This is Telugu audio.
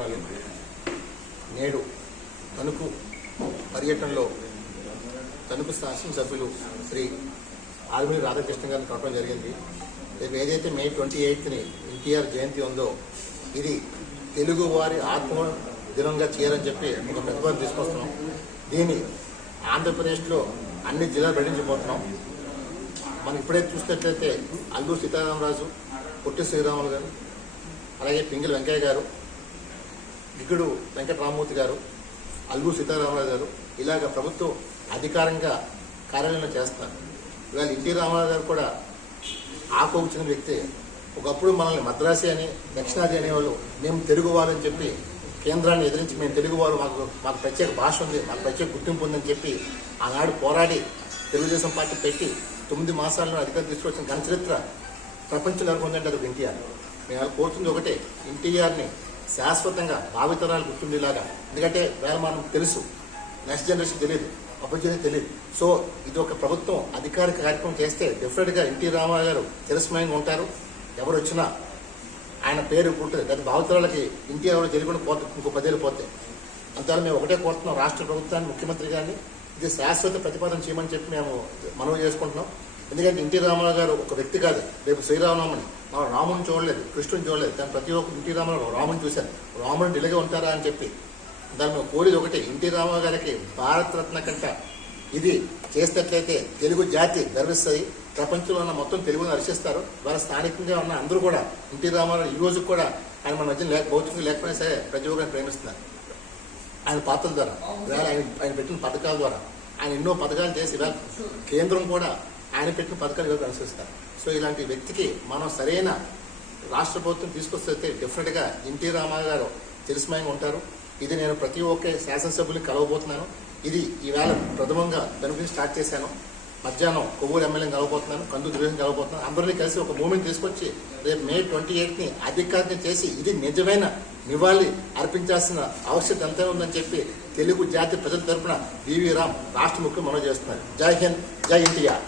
సంవత్సరాలు నేడు తణుకు పర్యటనలో తణుకు శాసనసభ్యులు శ్రీ ఆదిమూరి రాధాకృష్ణ గారిని కలవడం జరిగింది. రేపు ఏదైతే మే ట్వంటీ ఎయిత్ని ఎన్టీఆర్ జయంతి ఉందో ఇది తెలుగు వారి ఆత్మ దినంగా చేయాలని చెప్పి ఒక ప్రతిపాదన తీసుకొస్తున్నాం. దీన్ని ఆంధ్రప్రదేశ్లో అన్ని జిల్లాలు ప్రకటించబోతున్నాం మనం ఇప్పుడే చూసినట్లయితే అల్లూరు సీతారామరాజు పొట్టి శ్రీరాములు గారు అలాగే పింగిల్ వెంకయ్య గారు దిగుడు వెంకటరామూర్తి గారు అల్లు సీతారామరాజు గారు ఇలాగ ప్రభుత్వం అధికారంగా కార్యాలయంలో చేస్తున్నారు. ఇవాళ ఎన్టీ రామారావు గారు కూడా ఆకోకు చెందిన వ్యక్తి. ఒకప్పుడు మనల్ని మద్రాసి అని దక్షిణాది అనేవాళ్ళు మేము తెలుగు వాళ్ళని చెప్పి కేంద్రాన్ని ఎదిరించి మేము తెలుగు వాళ్ళు మాకు మాకు ప్రత్యేక భాష ఉంది మాకు ప్రత్యేక గుర్తింపు ఉందని చెప్పి ఆనాడు పోరాడి తెలుగుదేశం పార్టీ పెట్టి తొమ్మిది మాసాల్లో అధికారం తీసుకొచ్చిన ఘన చరిత్ర ప్రపంచంలో ఉందంటే అది ఎన్టీఆర్. మేము కోరుతుంది ఒకటే ఎన్టీఆర్ని శాశ్వతంగా భావితరాలు గుర్తుండేలాగా. ఎందుకంటే వేళ మనం తెలుసు. నెక్స్ట్ జనరేషన్ తెలియదు. అభివృద్ధి తెలియదు. సో ఇది ఒక ప్రభుత్వం అధికారిక కార్యక్రమం చేస్తే డెఫినెట్గా ఎన్టీ రామారావు గారు తిరస్మయంగా ఉంటారు. ఎవరు వచ్చినా ఆయన పేరు ఉంటుంది దాని భావితరాలకి ఎన్టీఆర్ ఎవరు తెలియకుండా పోతే ఇంకో పదేళ్ళు పోతే. అంతవల్ల మేము ఒకటే కోరుతున్నాం రాష్ట్ర ప్రభుత్వాన్ని ముఖ్యమంత్రి గారిని. ఇది శాశ్వత ప్రతిపాదన చేయమని చెప్పి మేము మనవి చేసుకుంటున్నాం. ఎందుకంటే ఎన్టీ రామారావు గారు ఒక వ్యక్తి కాదు. రేపు శ్రీరామనామని మనం రాముని చూడలేదు కృష్ణుని చూడలేదు కానీ ప్రతి ఒక్క ఎన్టీ రామారావు రాముని చూశారు. రాముని ఇలాగే ఉంటారా అని చెప్పి. దాని కోరేది ఒకటి ఎన్టీ రామారావు గారికి భారతరత్న కంట ఇది చేసినట్లయితే తెలుగు జాతి గర్విస్తుంది. ప్రపంచంలో ఉన్న మొత్తం తెలుగుని హర్షిస్తారు. వాళ్ళ స్థానికంగా ఉన్న అందరూ కూడా ఎన్టీ రామారావు ఈ రోజు కూడా ఆయన మన మధ్య లేక భౌతికంగా లేకపోయినా సరే ప్రతి ఒక్కరిని ప్రేమిస్తున్నారు. ఆయన పాత్రల ద్వారా ఆయన ఆయన పెట్టిన పథకాల ద్వారా. ఆయన ఎన్నో పథకాలు చేసి కేంద్రం కూడా ఆయన పెట్టిన పథకాలు ఇవాళ అనుసరిస్తారు. సో ఇలాంటి వ్యక్తికి మనం సరైన రాష్ట్ర ప్రభుత్వం తీసుకొస్తే డెఫినెట్గా ఎన్టీ రామారావు గారు తెలిసిమయంగా ఉంటారు. ఇది నేను ప్రతి ఒక్క శాసనసభ్యులు కలవబోతున్నాను. ఇది ఈవేళ ప్రథమంగా దాని గురించి స్టార్ట్ చేశాను. మధ్యాహ్నం కొవ్వూరు ఎమ్మెల్యేని కలవబోతున్నాను కందు ద్రోహం కలవబోతున్నాను. అందరినీ కలిసి ఒక మూమెంట్ తీసుకొచ్చి రేపు మే ట్వంటీ ఎయిట్ని అధికారిని చేసి ఇది నిజమైన నివాళి అర్పించాల్సిన ఆవశ్యకత ఎంత ఉందని చెప్పి తెలుగు జాతి ప్రజల తరపున వివి రామ్ రాష్ట్ర ముఖ్యం మనం చేస్తున్నారు. జై హింద్ జై ఎన్టీఆర్.